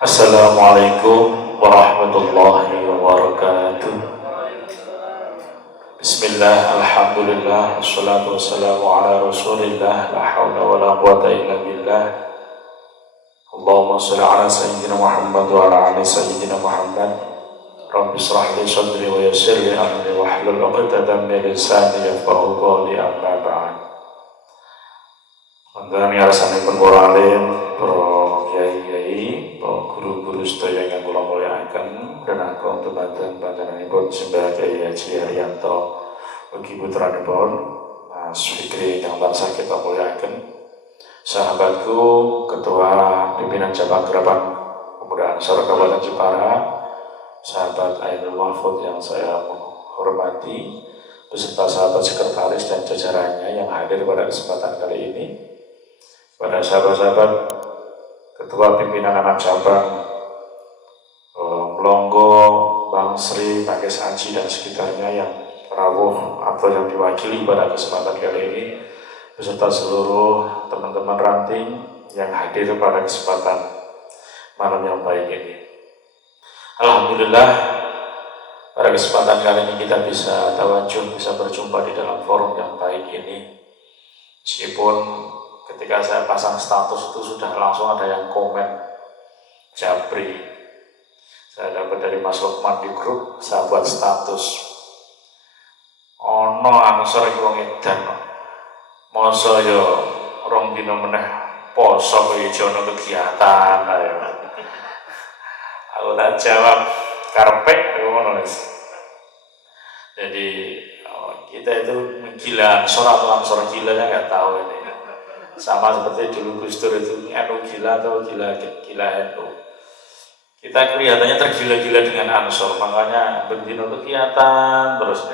Assalamualaikum warahmatullahi wabarakatuh. Bismillah, alhamdulillah, wassalatu wassalamu ala rasulillah, la hawla wa la quwata illa billah. Allahumma salli ala sayyidina Muhammad wa ala ali sayyidina Muhammad. Rabbi israh li sadri wa yassir li amri wa hlul 'uqdatam min lisani yafqahu qawli, amma ba'd. Wonten ngarsanipun para alim, para kiai-kiai, para guru-guru sedaya ingkang kula mulyakaken, renangkong dumateng panjenenganipun Simbah Kyai Haji Haryanto ugi putranipun Mas Fikri ingkang tansah kita mulyakaken, sahabatku Ketua Pimpinan Cabang Gerakan Pemuda Ansor Kabupaten Jepara, sahabat Ainul Mahfud yang saya hormati, beserta sahabat sekretaris dan jajarannya yang hadir pada kesempatan kali ini, pada sahabat-sahabat Ketua Pimpinan Anak Cabang Melonggo, Bang Sri, Pakes Aji dan sekitarnya yang rawuh atau yang diwakili pada kesempatan kali ini, beserta seluruh teman-teman ranting yang hadir pada kesempatan malam yang baik ini. Alhamdulillah, pada kesempatan kali ini kita bisa tawajuh, bisa berjumpa di dalam forum yang baik ini. Meskipun ketika saya pasang status itu sudah langsung ada yang komen Japri. Saya dapat dari Mas Lukman di grup, saya buat status. Ono ansor iki wong edan. Masa yo rong dina meneh poso kaya jono kegiatan ayo. Aku tak jawab karpet aku ngono. Jadi kita itu gila, ansor gila ya nggak tahu ini. Sama seperti dulu Gus Dur itu NU gila atau gila NU. Kita kelihatannya tergila-gila dengan ansor, makanya bendino kegiatan terus.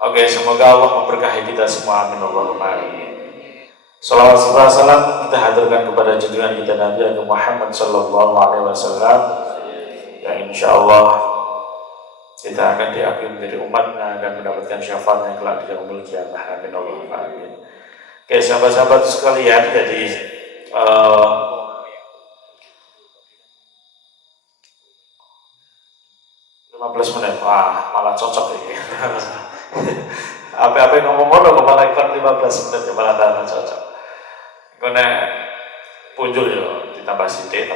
Oke, semoga Allah memberkahi kita semua, amin Allahumma amin. Salawat serta salam kita haturkan kepada junjungan kita Nabi Muhammad sallallahu alaihi wasallam, yang insya Allah kita akan diakui menjadi umatnya dan mendapatkan syafaatnya kelak di yaumul qiyamah, amin Allahumma amin. Oke, sahabat-sahabat sekalian, jadi 15 menit, wah malah cocok ini. Apa-apa yang ngomong-ngomong kok malah ikut 15 menit, malah tak cocok. Karena punjul ya, ditambah sidik.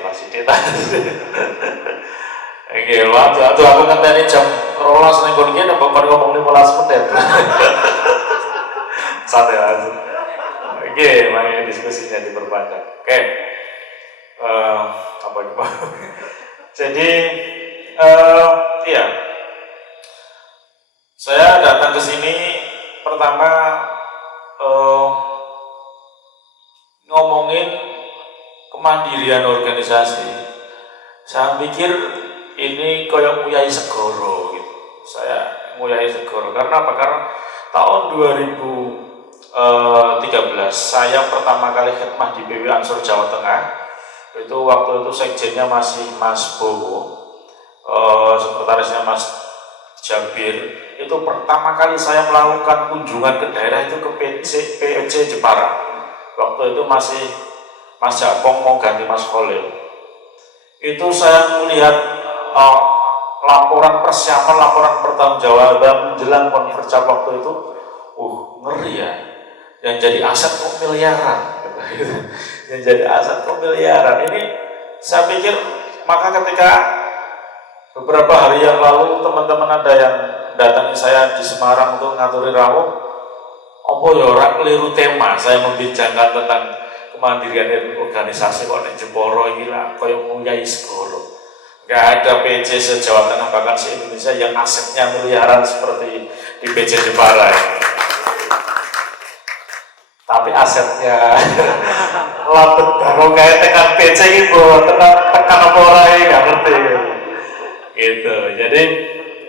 Oke, waktu aku ngenteni jam 12 ning kono iki nembok ngomong 15 menit. Santai aja. Oke, mari diskusinya diperpanjang. Oke. Apa itu? Jadi iya. Saya datang ke sini pertama ngomongin kemandirian organisasi. Saya pikir ini kayak nguyai segoro gitu. Saya nguyai segoro karena apa? Karena tahun 2013 saya pertama kali khidmah di PW Ansor Jawa Tengah. Itu waktu itu sekjennya masih Mas Bowo, sekretarisnya Mas Jabir. Itu pertama kali saya melakukan kunjungan ke daerah itu ke PEC Jepara. Waktu itu masih Mas Japong mau ganti Mas Kholil. Itu saya melihat laporan persiapan, laporan pertanggungjawaban menjelang konvercap waktu itu, ngeri ya. Yang jadi aset kok miliaran, yang jadi aset kok miliaran. Ini saya pikir, maka ketika beberapa hari yang lalu teman-teman ada yang datangi saya di Semarang untuk ngaturi rawuh, apa ya ora keliru tema saya membincangkan tentang kemandirian organisasi kok nek Jepara iki lah kaya nguyai segoro. Gak ada PC se-Jawa Tengah bahkan se-Indonesia yang asetnya miliaran seperti di PC Jepara ini. Tapi asetnya labet baru kayak tekan PC itu tekan apa ora gak ngerti gitu. Jadi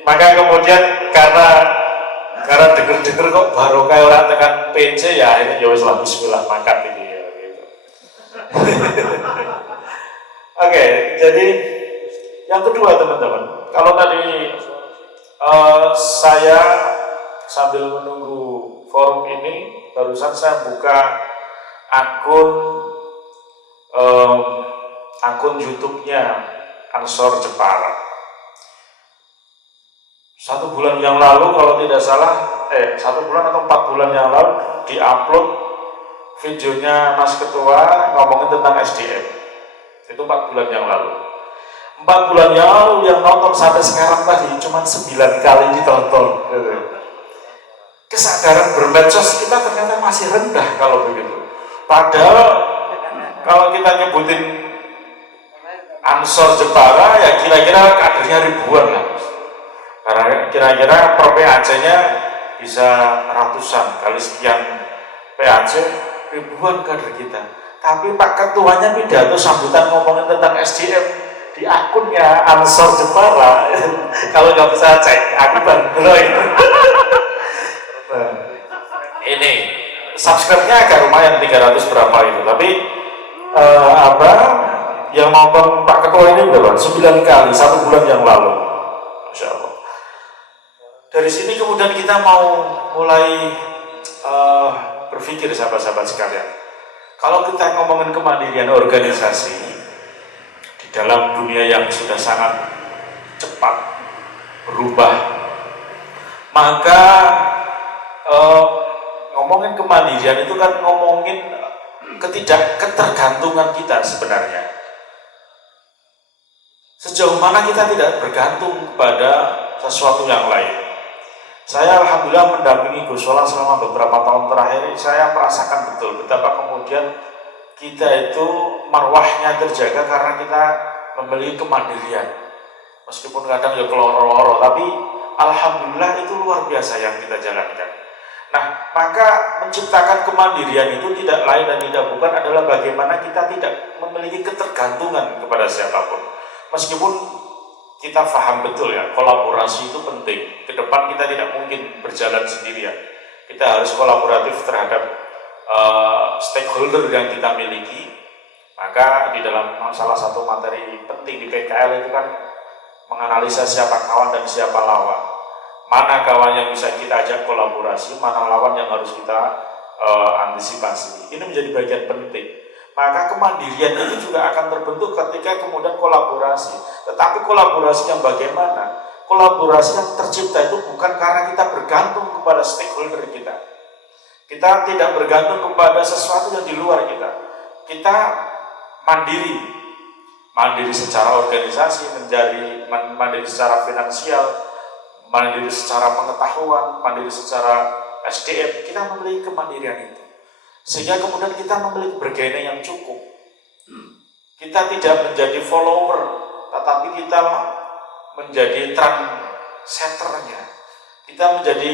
maka kemudian karena deger-deger kok baru kayak orang tekan PC, ya ini ya wis lah bismillah mangkat ini ya gitu. Oke, jadi yang kedua teman-teman, kalau tadi saya sambil menunggu forum ini, barusan saya buka akun akun YouTube-nya Ansor Jepara. 1 bulan yang lalu kalau tidak salah, 1 bulan atau 4 bulan yang lalu diupload videonya Mas Ketua ngomongin tentang SDM. Itu 4 bulan yang lalu. 4 bulan yang lalu yang nonton sampai sekarang tadi cuma 9 kali ditonton. Kesadaran bermedsos kita ternyata masih rendah kalau begitu. Padahal kalau kita nyebutin Ansor Jepara ya kira-kira kadernya ribuan lah. Karena kira-kira per PAC-nya bisa ratusan kali sekian PAC, ribuan kader kita. Tapi Pak Ketuanya pidato sambutan ngomongin tentang SDM di akunnya Ansor Jepara. Kalau nggak bisa cek, aku bandroin. Ini subscribe-nya agak lumayan 300 berapa itu, tapi yang nonton Pak Ketua ini berapa? 9 kali 1 bulan yang lalu. Masya Allah. Dari sini kemudian kita mau mulai berpikir sahabat-sahabat sekalian. Kalau kita ngomongin kemandirian organisasi di dalam dunia yang sudah sangat cepat berubah, maka ngomongin kemandirian itu kan ngomongin ketergantungan kita sebenarnya. Sejauh mana kita tidak bergantung pada sesuatu yang lain. Saya alhamdulillah mendampingi Gus Solah selama beberapa tahun terakhir, saya merasakan betul betapa kemudian kita itu marwahnya terjaga karena kita memiliki kemandirian. Meskipun kadang ya keloro-loro, tapi alhamdulillah itu luar biasa yang kita jalankan. Nah, maka menciptakan kemandirian itu tidak lain dan tidak bukan adalah bagaimana kita tidak memiliki ketergantungan kepada siapapun. Meskipun kita paham betul ya, kolaborasi itu penting. Ke depan kita tidak mungkin berjalan sendirian. Kita harus kolaboratif terhadap stakeholder yang kita miliki. Maka di dalam salah satu materi penting di PKL itu kan menganalisa siapa kawan dan siapa lawan. Mana kawan yang bisa kita ajak kolaborasi, mana lawan yang harus kita antisipasi. Ini menjadi bagian penting. Maka kemandirian itu juga akan terbentuk ketika kemudian kolaborasi. Tetapi kolaborasi yang bagaimana? Kolaborasi yang tercipta itu bukan karena kita bergantung kepada stakeholder kita. Kita tidak bergantung kepada sesuatu yang di luar kita. Kita mandiri. Mandiri secara organisasi, mandiri secara finansial, mandiri secara pengetahuan, mandiri secara SDM. Kita memiliki kemandirian itu. Sehingga kemudian kita memiliki bergaining yang cukup. Kita tidak menjadi follower, tetapi kita menjadi trendsetternya. Kita menjadi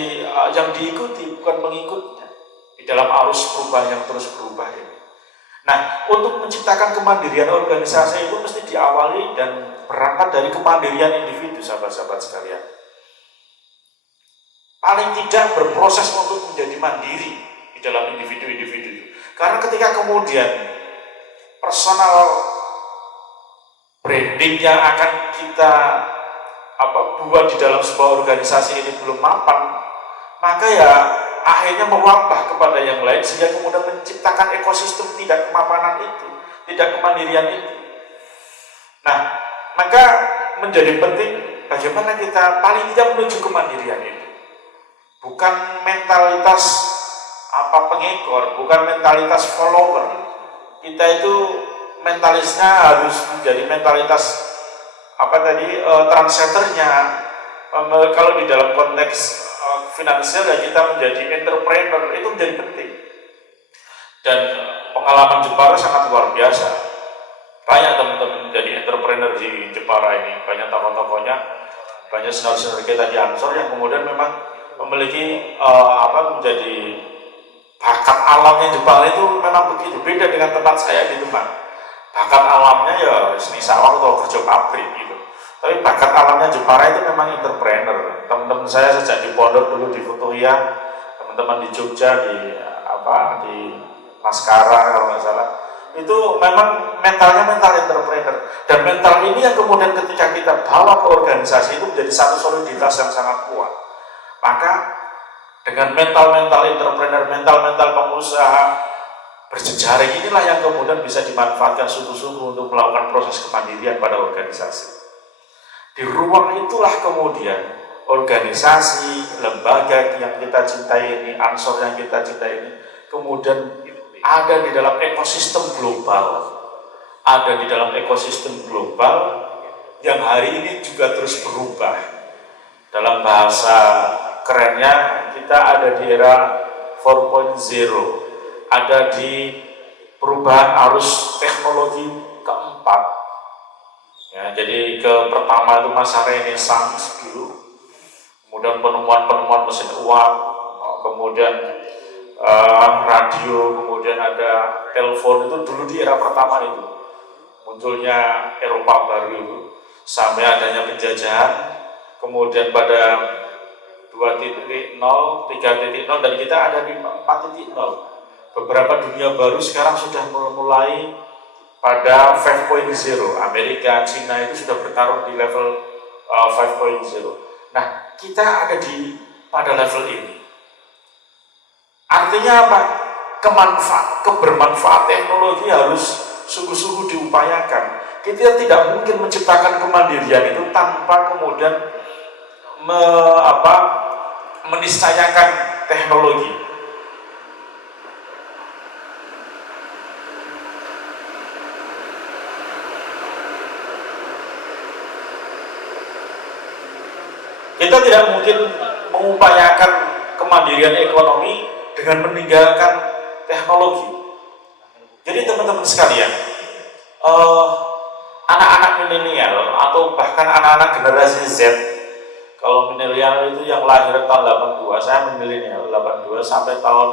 yang diikuti, bukan mengikutnya di dalam arus perubahan yang terus berubah ini. Nah, untuk menciptakan kemandirian organisasi itu mesti diawali dan berangkat dari kemandirian individu, sahabat-sahabat sekalian. Paling tidak berproses untuk menjadi mandiri di dalam individu-individu itu. Karena ketika kemudian personal branding yang akan kita buat di dalam sebuah organisasi ini belum mapan, maka ya akhirnya mewabah kepada yang lain sehingga kemudian menciptakan ekosistem tidak kemapanan itu, tidak kemandirian itu. Nah, maka menjadi penting bagaimana kita paling tidak menuju kemandirian itu. Bukan mentalitas pengekor, bukan mentalitas follower. Kita itu mentalisnya harus menjadi mentalitas trendsetternya. Kalau di dalam konteks finansial ya kita menjadi entrepreneur, itu menjadi penting. Dan pengalaman Jepara sangat luar biasa. Banyak teman-teman menjadi entrepreneur di Jepara ini, banyak tokoh-tokohnya, banyak senior-senior kita di Ansor yang kemudian memang memiliki menjadi bakat alamnya Jepara itu memang begitu beda dengan tempat saya di Demak. Bakat alamnya ya seni sawah atau kerja pabrik gitu. Tapi bakat alamnya Jepara itu memang entrepreneur. Teman-teman saya sejak di pondok dulu di Futuhiyah, teman-teman di Jogja di Maskara kalau nggak salah, itu memang mentalnya mental entrepreneur. Dan mental ini yang kemudian ketika kita bawa ke organisasi itu menjadi satu soliditas yang sangat kuat. Maka dengan mental entrepreneur, mental pengusaha, berjejaring inilah yang kemudian bisa dimanfaatkan sungguh-sungguh untuk melakukan proses kemandirian pada organisasi. Di ruang itulah kemudian organisasi, lembaga yang kita cintai ini, ansor yang kita cintai ini, kemudian ada di dalam ekosistem global. Ada di dalam ekosistem global yang hari ini juga terus berubah. Dalam bahasa kerennya, kita ada di era 4.0, ada di perubahan arus teknologi keempat. Ya, jadi pertama itu masa Renaissance dulu, kemudian penemuan mesin uap, kemudian radio, kemudian ada telepon. Itu dulu di era pertama itu munculnya Eropa baru itu, sampai adanya penjajahan, kemudian pada 2.0, 3.0, dan kita ada di 4.0. Beberapa dunia baru sekarang sudah mulai pada 5.0. Amerika, Cina itu sudah bertarung di level 5.0. Nah, kita ada pada level ini. Artinya apa? Kebermanfaat teknologi harus sungguh-sungguh diupayakan. Kita tidak mungkin menciptakan kemandirian itu tanpa kemudian meniscayakan teknologi. Kita tidak mungkin mengupayakan kemandirian ekonomi dengan meninggalkan teknologi. Jadi teman-teman sekalian, anak-anak milenial atau bahkan anak-anak generasi Z, kalau milenial itu yang lahir tahun 82, saya milenial 82 sampai tahun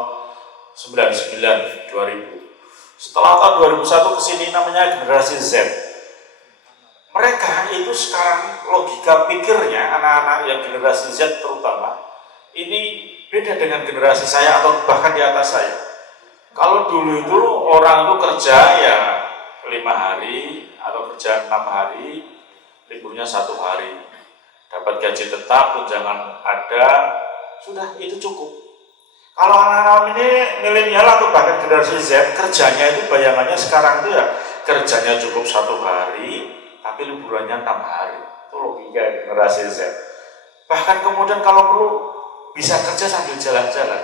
99, 2000. Setelah tahun 2001 ke sini namanya generasi Z. Mereka itu sekarang logika pikirnya, anak-anak yang generasi Z terutama, ini beda dengan generasi saya atau bahkan di atas saya. Kalau dulu itu orang itu kerja ya 5 hari atau kerja 6 hari, liburnya 1 hari, dapat gaji tetap, tunjangan ada, sudah itu cukup. Kalau anak-anak ini milenial atau bahkan generasi Z, kerjanya itu bayangannya sekarang itu ya kerjanya cukup 1 hari, tapi liburannya 6 hari. Itu logika generasi Z. Bahkan kemudian kalau perlu bisa kerja sambil jalan-jalan.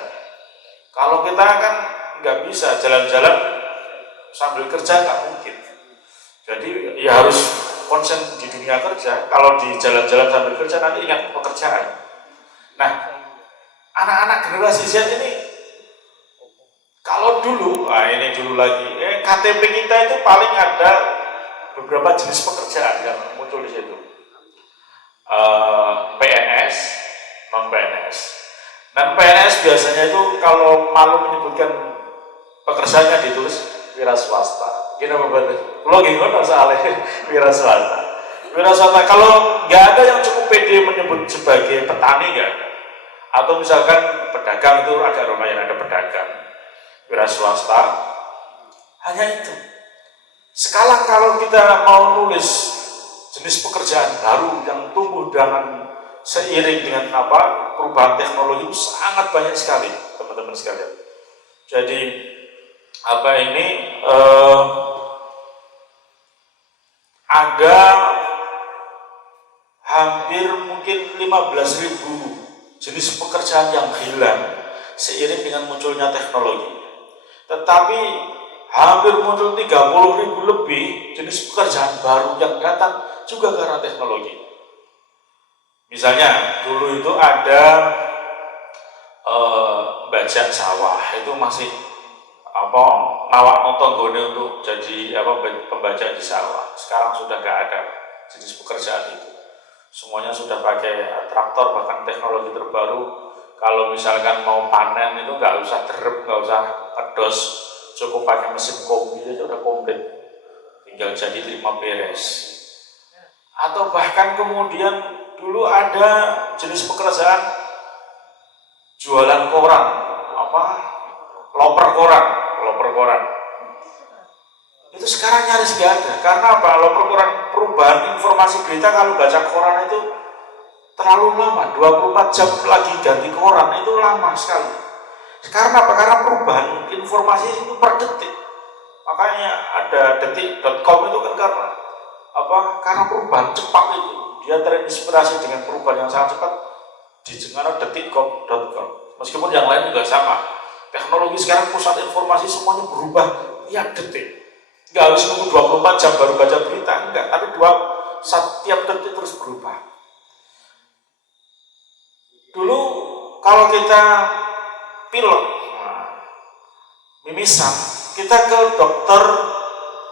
Kalau kita kan nggak bisa jalan-jalan sambil kerja, nggak mungkin. Jadi ya harus konsen di dunia kerja. Kalau di jalan-jalan sambil kerja nanti ingat pekerjaan. Nah, anak-anak generasi Z ini kalau dulu, ini dulu lagi, KTP kita itu paling ada beberapa jenis pekerjaan yang muncul di situ. PNS, non-PNS. Non-PNS biasanya itu kalau malu menyebutkan pekerjaannya ditulis wira swasta. Gini apa betul? Lo gimana soalnya wira swasta? Wira swasta kalau nggak ada yang cukup pede menyebut sebagai petani nggak ada. Atau misalkan pedagang itu agak lumayan ada pedagang. Wira swasta hanya itu. Sekarang kalau kita mau nulis jenis pekerjaan baru yang tumbuh dengan seiring dengan perubahan teknologi itu sangat banyak sekali, teman-teman sekalian. Jadi ada hampir mungkin 15.000 jenis pekerjaan yang hilang seiring dengan munculnya teknologi. Tetapi hampir muncul 30.000 lebih jenis pekerjaan baru yang datang juga karena teknologi. Misalnya dulu itu ada bajak sawah, itu masih nawak nonton gone untuk jadi pembajak di sawah. Sekarang sudah nggak ada jenis pekerjaan itu. Semuanya sudah pakai traktor, bahkan teknologi terbaru. Kalau misalkan mau panen itu nggak usah derep, nggak usah ngedos, cukup pakai mesin kombi aja udah komplit, tinggal jadi 5 beres. Atau bahkan kemudian dulu ada jenis pekerjaan jualan koran, loper koran. Itu sekarang nyaris nggak ada. Karena apa? Loper koran, perubahan informasi berita kalau baca koran itu terlalu lama, 24 jam lagi ganti koran, itu lama sekali. Karena apa? Karena perubahan informasi itu per detik. Makanya ada detik.com itu kan karena apa? Karena perubahan cepat itu. Dia terinspirasi dengan perubahan yang sangat cepat di detik.com. Meskipun yang lain juga sama. Teknologi sekarang pusat informasi semuanya berubah tiap detik. Nggak harus nunggu 24 jam baru baca berita, enggak. Tapi setiap detik terus berubah. Dulu kalau kita pilek, mimisan, kita ke dokter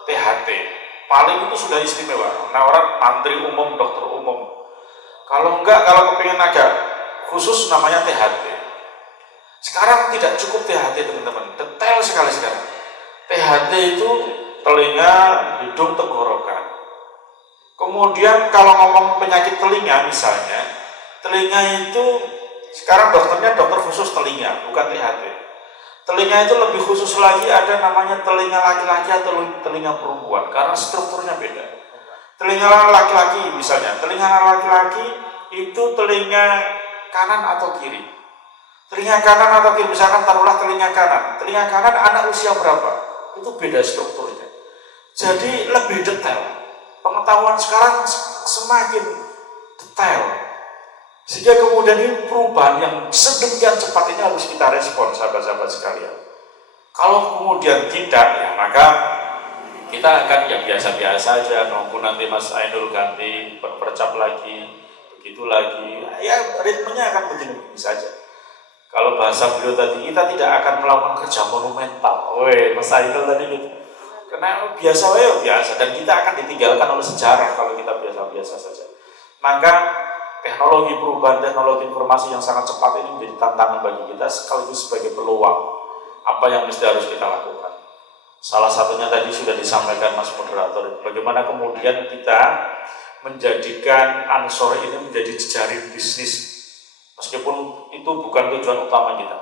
THT. Paling itu sudah istimewa. Nah, orang mantri umum, dokter umum. Kalau enggak, kalau kepingin agak khusus namanya THT. Sekarang tidak cukup THT, teman-teman. Detail sekali sekarang. THT itu telinga, hidung, tenggorokan. Kemudian kalau ngomong penyakit telinga misalnya, telinga itu sekarang dokternya dokter khusus telinga, bukan THT. Telinga itu lebih khusus lagi, ada namanya telinga laki-laki atau telinga perempuan, karena strukturnya beda. Telinga laki-laki misalnya, telinga laki-laki itu telinga kanan atau kiri. Telinga kanan atau kiri, misalkan taruhlah telinga kanan. Telinga kanan anak usia berapa? Itu beda strukturnya. Jadi lebih detail. Pengetahuan sekarang semakin detail. Sehingga kemudian ini perubahan yang sedemikian cepat ini harus kita respon, sahabat-sahabat sekalian. Kalau kemudian tidak, ya maka kita akan ya biasa-biasa aja, nunggu nanti Mas Ainul ganti, percap lagi, begitu lagi. Ya ritmenya akan begini-begini saja. Kalau bahasa beliau tadi, kita tidak akan melakukan kerja monumental. Weh, Mas Ainul tadi gitu. Karena biasa, biasa, dan kita akan ditinggalkan oleh sejarah kalau kita biasa-biasa saja. Maka teknologi perubahan, teknologi informasi yang sangat cepat ini menjadi tantangan bagi kita sekaligus sebagai peluang. Apa yang mesti harus kita lakukan? Salah satunya tadi sudah disampaikan Mas Moderator. Bagaimana kemudian kita menjadikan Ansor ini menjadi jejaring bisnis. Meskipun itu bukan tujuan utama kita.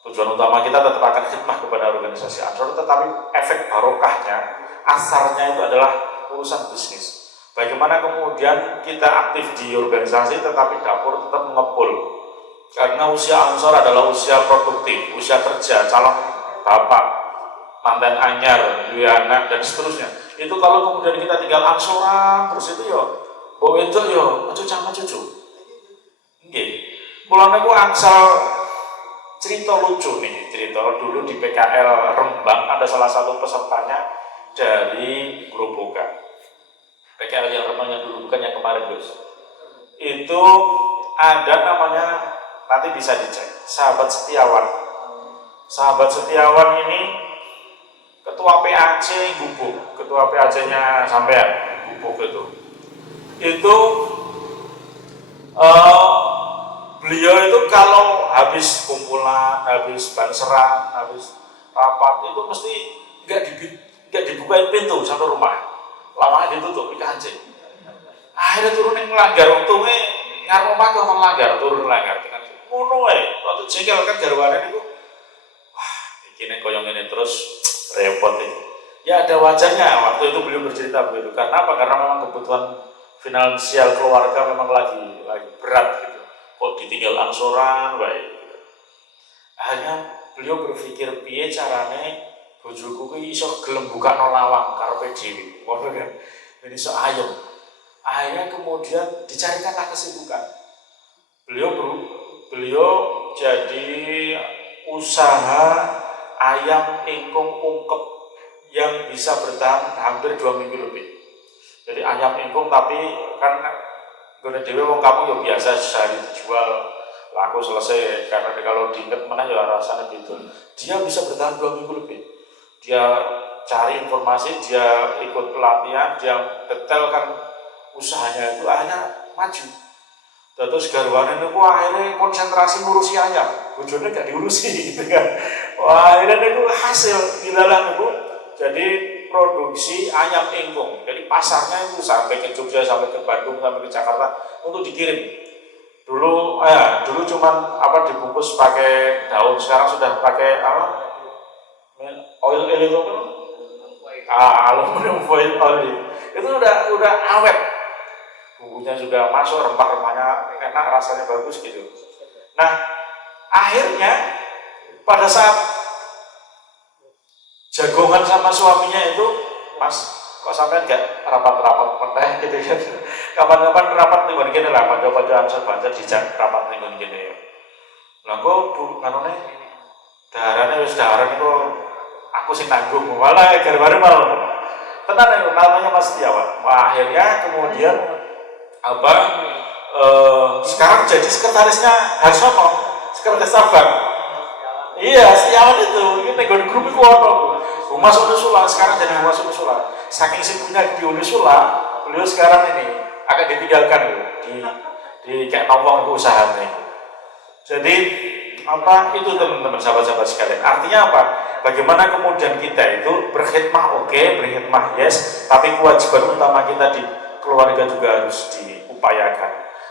Tujuan utama kita tetap akan khidmah kepada organisasi Ansor, tetapi efek barokahnya, asarnya itu adalah urusan bisnis. Bagaimana kemudian kita aktif di organisasi, tetapi dapur tetap mengepul. Karena usia Ansor adalah usia produktif, usia kerja, calon bapak, mantan anyar, dua anak, dan seterusnya. Itu kalau kemudian kita tinggal Ansoran, terus itu yo, bawa itu yo, cucu sama cucu. Oke, mulanya aku angsal cerita lucu nih, cerita dulu di PKL Rembang ada salah satu pesertanya dari Grobogan. PKL yang Rembang yang dulu, bukan yang kemarin Gus. Itu ada namanya, nanti bisa dicek, Sahabat Setiawan. Sahabat Setiawan ini ketua PAC Gubuk, ketua PAC-nya sampean Gubuk itu. Itu beliau itu kalau habis kumpulan, habis banseran, habis rapat itu mesti nggak dibukain pintu satu rumah, lamanya ditutup di kancing. Akhirnya turun yang melanggar, untungnya ngarep omah kok melanggar, turun melanggar. Ngono waktu jengkel kan garwane itu, wah ini koyong ini terus repot ini. Ya ada wajahnya waktu itu beliau bercerita begitu. Karena apa? Karena memang kebutuhan finansial keluarga memang lagi berat gitu. Kok ditinggal angsuran, baik. Akhirnya beliau berpikir piye carane bojoku kuwi iso gelem buka lawang karepe dhewe. Ngono kan. Ini iso ayem. Akhirnya kemudian dicarikanlah kesibukan. Beliau jadi usaha ayam ingkung ungkep yang bisa bertahan hampir 2 minggu lebih. Jadi ayam ingkung tapi kan gue dewe wong kamu ya biasa sehari dijual laku selesai, karena kalau diinget mana ya rasanya gitu. Dia bisa bertahan 2 minggu lebih. Dia cari informasi, dia ikut pelatihan, dia detailkan usahanya itu, akhirnya maju. Terus garwane itu akhirnya konsentrasi ngurusi ayam, bojone gak diurusi gitu kan. Wah, akhirnya itu hasil dilalang itu jadi produksi ayam ingkung. Jadi pasarnya itu sampai ke Jogja, sampai ke Bandung, sampai ke Jakarta untuk dikirim. Dulu cuman dibungkus pakai daun, sekarang sudah pakai oil itu aluminium foil oil. Itu udah awet. Bumbunya juga masuk, rempah-rempahnya enak, rasanya bagus gitu. Nah, akhirnya pada saat jagongan sama suaminya itu, Mas, kok sampai nggak rapat-rapat teh gitu kan? Kapan-kapan rapat nih gini lah, pada ansor baca dijak rapat nih gini. Lah kok bu, kanone daharannya wis daharan kok aku sih tanggung, malah gara-gara malah tenang itu namanya Mas Setiawan. Wah, akhirnya kemudian apa? Sekarang jadi sekretarisnya Harsono, sekretaris Sabang. Iya, Setiawan itu, ini nego grup itu apa? Humas Unisula, sekarang jadi Humas Unisula. Saking sibuknya di Unisula, beliau sekarang ini akan ditinggalkan di kayak nombong ke usahanya. Jadi apa itu teman-teman sahabat-sahabat sekalian? Artinya apa? Bagaimana kemudian kita itu berkhidmah oke, berkhidmah yes, tapi kewajiban utama kita di keluarga juga harus diupayakan.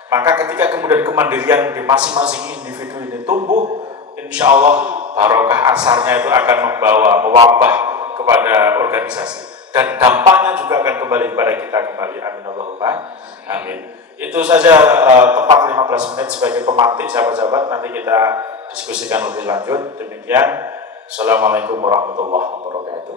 Maka ketika kemudian kemandirian di masing-masing individu ini tumbuh, insya Allah barokah asarnya itu akan membawa mewabah kepada organisasi dan dampaknya juga akan kembali kepada kita kembali. Amin Allahumma amin. Itu saja tepat 15 menit sebagai pemantik sahabat-sahabat, nanti kita diskusikan lebih lanjut. Demikian, Assalamualaikum warahmatullahi wabarakatuh.